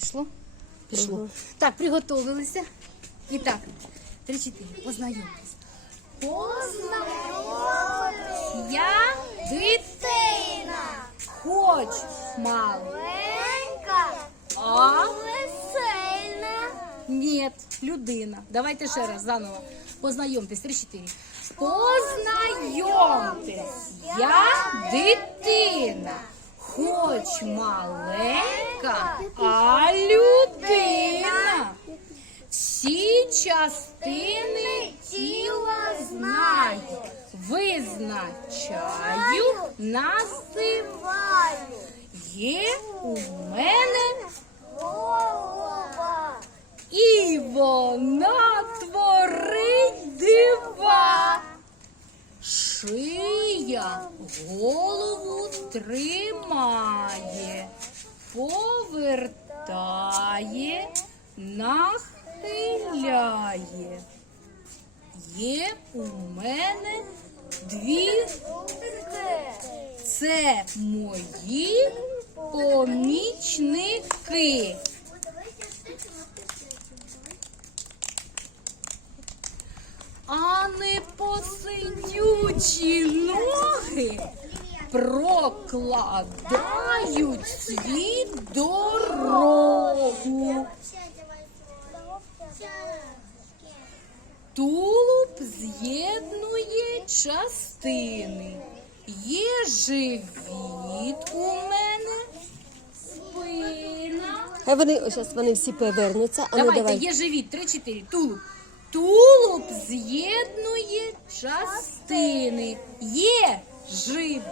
Пішло? Пішло. Так, приготовилися. І так, три-чотири, познайомтесь. Познайомтесь. Я дитина. Хоч мало. Маленька, А весельна, ні, людина. Давайте ще раз заново. Познайомтесь. Три-чотири. Познайомтесь. Я дитина. Хоч маленька, а людина. Всі частини тіла знаю. Визначаю, називаю. Є у мене голова, і вона творить дива. Шия голову тримає, повертає, нахиляє. Є у мене дві це мої помічники. А не посинючі ноги прокладають свій дорогу. Тулуб з'єднує частини. Є живіт у мене, спина. Хай вони зараз вони всі повернуться. А ну Давайте, давай. є живіт, 3-4, тулуб. Тулуб з'єднує частини. Є живіт.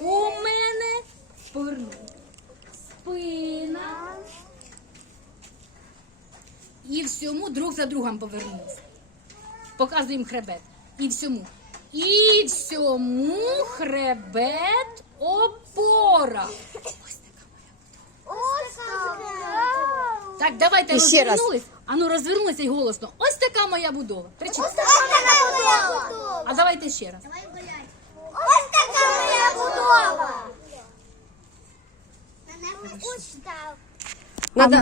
У мене поверну. Спина. І всьому друг за другом повернувся. Показуємо хребет. І всьому. І всьому хребет опора. ось така. Так, давайте ще раз. розвернулись. А ну розвернулися і голосно. Ось така моя будова. Кричіть. Ось така моя будова. А давайте ще раз. Така моя будова. Ось так. Надо,